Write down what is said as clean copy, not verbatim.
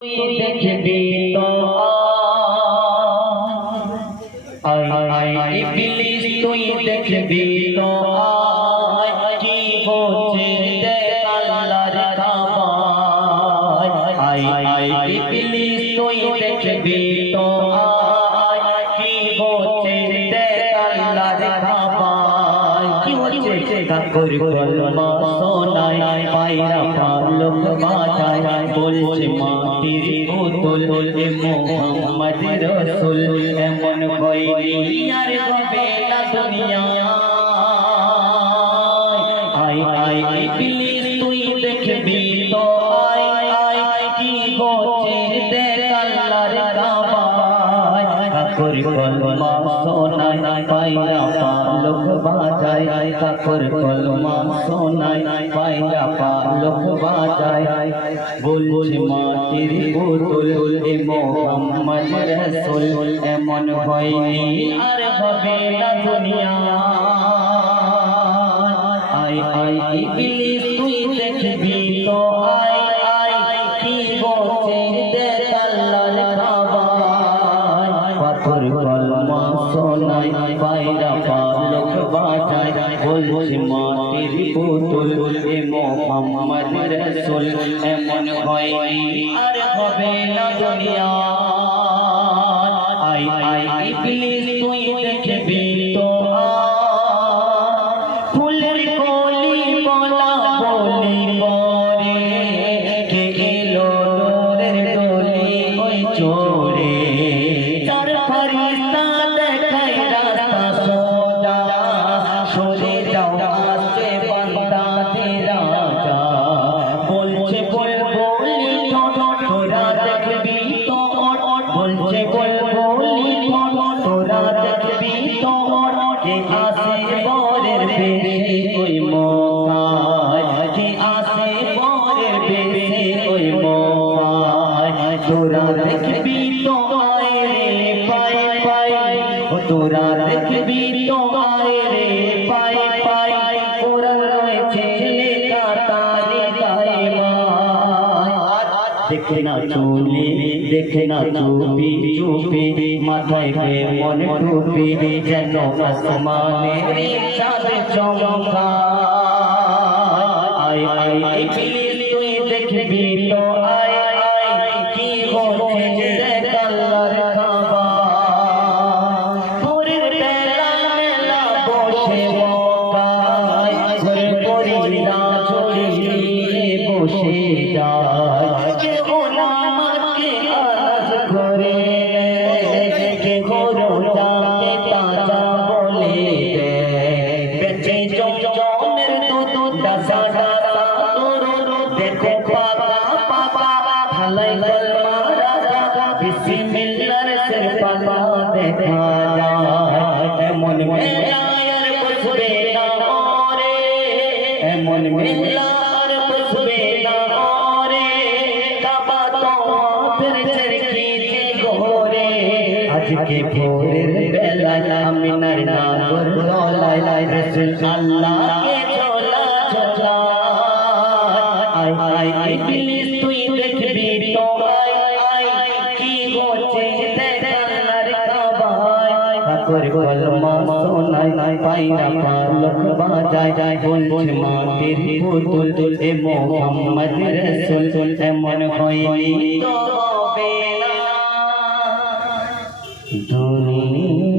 দেখবি তো আয় ইবলিস তুই দেখবি তো কি হচ্ছে দেখ আল্লাহর কাবায় আয় ইবলিস তুই দেখবি তো কি হচ্ছে দেখ আল্লাহর কাবায় কি হচ্ছে কাকুর কলমা শোনায় পায়রা পালক বাজায় বলছে মাটির পুতুল এ মোহাম্মদ রাসূল এমন হয়নি আর হবে না দুনিয়ায় আয় ইবলিস তুই দেখবি তো আয় কি হচ্ছে দেখ আল্লাহর কাবায় কাকুর কলমা শোনায় পায়রা পালক বাজায় কাকুর কলমা শোনায় পায়রা পালক বাজায় বলছে মাটির পুতুল এ মোহাম্মদ রাসূল এমন হয়নি আর হবে না দুনিয়ায় আয় ইবলিস তুই দেখবি তো আয় কি হচ্ছে দেখ আল্লাহর কাবায় পাথর কলমা শোনায় পায়রা পালক বাজায় বলছে মাটির পুতুল এ মোহাম্মদ রাসূল এমন হয়নি আর হবে না দুনিয়ায় আয় ইবলিস তুই দেখবি তো ফুলের কলি বলা বলি করে কে এলো নূরের ডলি ওই চোরে চার ফেরেশতা দেখায় রাস্তা সোজা সরে যাও আসে বান্দা তেরা যা বলছে বলি তোরা দেখবি তো বলছে বলি তোরা দেখবি তো কে আসে বরের বেশি ওই মক্কায় কে আসে বরের বেশি ওই মক্কায় তোরা দেখবি তো আয় রে পাই পাই তোরা দেখবি তো আয় রে পাই পাই কোরআন রয়েছে লেখা তারে গায়ে দেখে না চুলি দেখে না চুপি চুপি মাথায় মন টুপি যেন আসমানে চাঁদ চমকায় আয় ইবলিস তুই দেখবি তো আয় কি হচ্ছে দেখ আল্লাহর কাবায় ভোরের বেলা মেলা বসে মক্কায় ঘরে পরিরা চড়িয়ে বসে যায় কে গোলামকে আজ করে কে গরুটাকে তাজা বলে দেয় বেঁচে জমের দুধ দাসা দাসা দেখো পাকা পাকা ঢালাই কলমা রাজা বিসমিল্লাহর সর পাতা দেখা যায় এমন মেলার বসবে না রে এমন মেলার বসবে না রে কাবা তো ফির চরকি গোরে আজকে ভোরের বেলায় আমিনার নাগর দোলায় রাসূল আল্লাহকে চলা চলা আয় ইবলিস তুই দেখবি তো আয় কি হচ্ছে দেখ আল্লাহর কাবায় কাকুর কলমা শোনায় পায়রা পালক বাজায় বলছে মাটির পুতুল এ মোহাম্মদ রাসূল এমন হয়নি তো হবে না দুনিয়া।